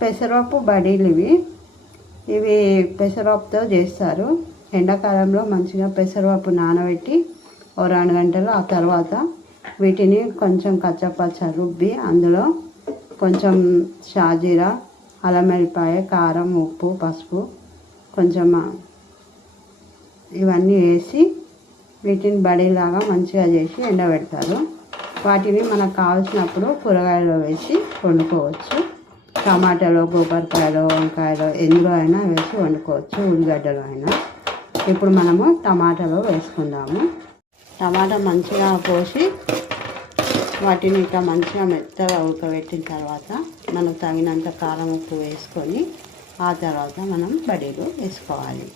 పెసరపప్పు బడీలు ఇవి పెసరపప్పుతో చేస్తారు. ఎండాకాలంలో మంచిగా పెసరపప్పు నానబెట్టి ఓ 2 గంటలు ఆ తర్వాత వీటిని కొంచెం కచ్చపచ్చ రుబ్బి అందులో కొంచెం షాజీరా, అల్లం వెల్లిపాయ, కారం, ఉప్పు, పసుపు కొంచెం ఇవన్నీ వేసి వీటిని బడీలాగా మంచిగా చేసి ఎండబెడతారు. వాటిని మనకు కావాల్సినప్పుడు కూరగాయలు వేసి వండుకోవచ్చు. టమాటాలు, కొబ్బరికాయలు, వంకాయలు ఎందులో అయినా వేసి వండుకోవచ్చు, ఉల్లిగడ్డలు అయినా. ఇప్పుడు మనము టమాటాలు వేసుకుందాము. టమాటా మంచిగా కోసి వాటిని ఇట్లా మంచిగా మెత్తగా ఉడకబెట్టిన తర్వాత మనకు తగినంత కారం, ఉప్పు వేసుకొని ఆ తర్వాత మనం బడీలు వేసుకోవాలి.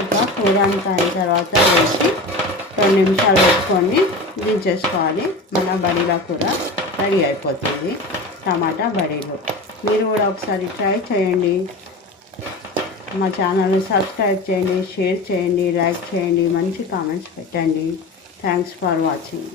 ఇట్లా కూర అంతా అయిన తర్వాత వేసి 2 నిమిషాలు వేసుకొని దించేసుకోవాలి. మన బడీల కూర రెడీ అయిపోతుంది, టమాటా బడీలు. మీరు కూడా ఒకసారి ట్రై చేయండి. మా ఛానల్ని సబ్స్క్రైబ్ చేయండి, షేర్ చేయండి, లైక్ చేయండి, మంచి కామెంట్స్ పెట్టండి. Thanks for watching.